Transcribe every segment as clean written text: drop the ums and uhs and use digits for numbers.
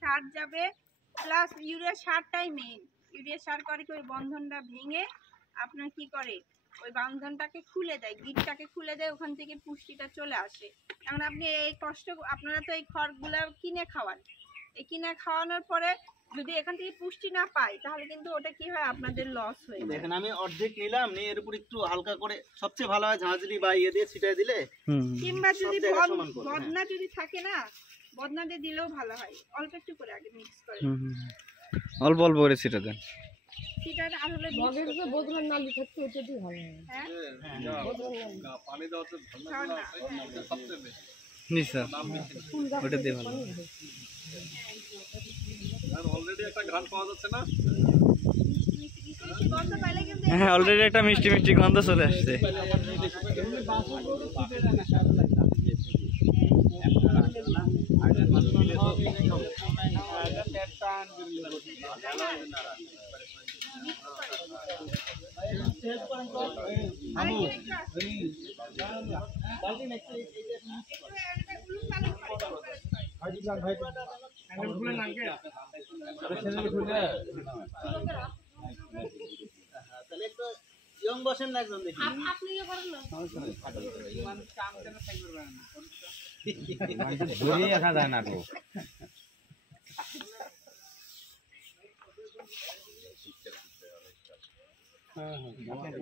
সার যাবে plus urea সারটাই main. Urea সার করে কি ওই বন্ধনটা ভেঙে আপনার কি করে ওই বন্ধনটাকে খুলে দেয়, গিটটাকে খুলে দেয়, ওখান থেকে পুষ্টিটা চলে আসে। কারণ আপনি এই কষ্ট, আপনারা তো এই খড়গুলো কিনে খাওয়ান, এই কিনে খাওয়ানোর পরে যদি এখান থেকে পুষ্টি না পাই তাহলে কিন্তু ওটা কি হয়, আপনাদের লস হয়ে যায়। দেখেন আমি অর্ধেক নিলাম, নিয়ে এর উপর একটু হালকা করে সবচেয়ে ভালো হয় ঝাঁঝরি বা ইয়ে দিয়ে ছিটাই দিলে, কিংবা যদি বদনা যদি থাকে না, বদনা দিয়ে দিলেও ভালো হয়। অল্প একটু করে আগে মিক্স করে অল্প অল্প করে ছিটা দেন। সেটা আসলে বদলার নালি থাকতে ওটা দিয়ে ভালো হয়। হ্যাঁ পানি দেওয়াতে ভালো না সবচেয়ে বেশি নিশ্চয় ওটা দিয়ে ভালো। অলরেডি একটা ঘ্রাণ পাওয়া যাচ্ছে না? গন্ধ পাইলে কিন্তু হ্যাঁ অলরেডি একটা মিষ্টি মিষ্টি গন্ধ চলে আসছে। বসেন না একজন দেখি দেখা যায় না তো।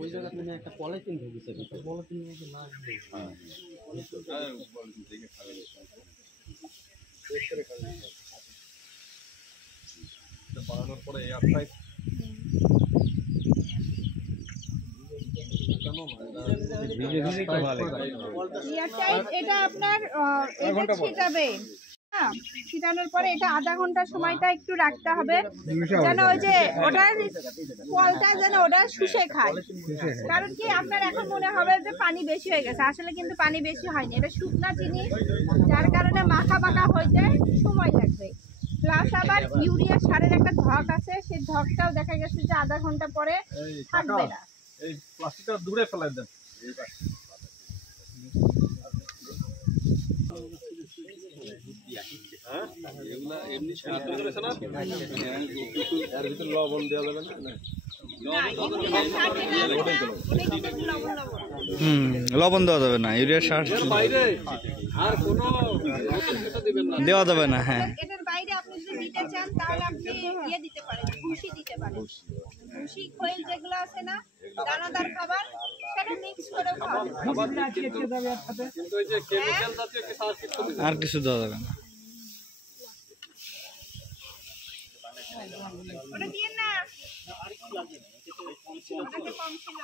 ওই জায়গাতে একটা পলিথিন ঢুকেছে, পলিথিন বানানোর পরে এয়ারটাইট এটা আপনার এটা ছিটাবে, ছিটানোর পরে এটা আধা ঘন্টা সময়টা একটু রাখতে হবে যেন ওই যে ওটা ফলটা যেন ওটা শুষে খায়। কারণ কি আপনার এখন মনে হবে যে পানি বেশি হয়ে গেছে, আসলে কিন্তু পানি বেশি হয়নি, এটা শুকনা জিনিস, যার কারণে মাখা মাখা হইতে সময় লাগবে। প্লাস আবার ইউরিয়া সারের একটা ধক আছে, সেই ধকটাও দেখা গেছে যে আধা ঘন্টা পরে থাকবে না। এই প্লাস্টিকটা দূরে ফেলাই দেন। এগুলা এমনি সিদ্ধ করেছে না, এর ভিতরে লবণ দেওয়া যাবে না? লবণ দেওয়া যাবে না, ইউরিয়া সার বাইরে আর কোনো দেওয়া যাবে না। হ্যাঁ এটার বাইরে আপনি যদি দিতে চান তাহলে আপনি ইয়ে দিতে পারেন, ভুসি দিতে পারেন। ভুসি খোল যেগুলো আছে না, দানাদার খাবার, সেটা মিক্স করে খাওয়ান। কিন্তু ওই যে কেমিক্যাল জাতীয় কিছু আর কিছু আর কিছু দেওয়া যাবে না। ওটা দিয়ে না, ওটা কম ছিল।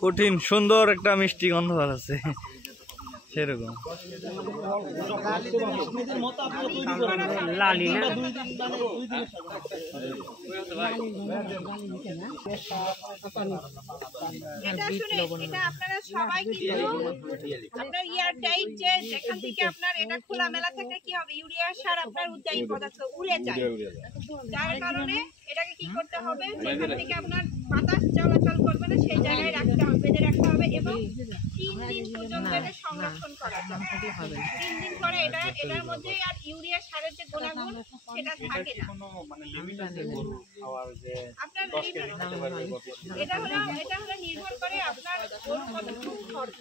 কঠিন সুন্দর একটা মিষ্টি গন্ধ আছে সেরকম। লালি না এটা শুনে এটা আপনারা সবাই কিন্তু আপনার এয়ার টাইট যে যেখান থেকে আপনার এটা খোলা মেলা থেকে কি হবে, ইউরিয়া সার আপনার উদ্যায়ী পদার্থ উড়ে যায়, যার কারণে এটাকে কি করতে হবে, যেখান থেকে আপনার বাতাস চলাচল করবে না সেই জায়গায় রাখতে হবে, বেঁধে রাখতে হবে এবং 3 দিন পর্যন্ত এটা সংরক্ষণ করা যাবে। 3 দিন পরে এটার মধ্যে আর ইউরিয়া সারের যে গুণাগুণ সেটা থাকে না। আপনার এটা হলো নির্ভর করে আপনার কতটুকু খরচ,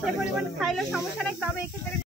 সে পরিমাণ খাইলে সমস্যা নেই, তবে এক্ষেত্রে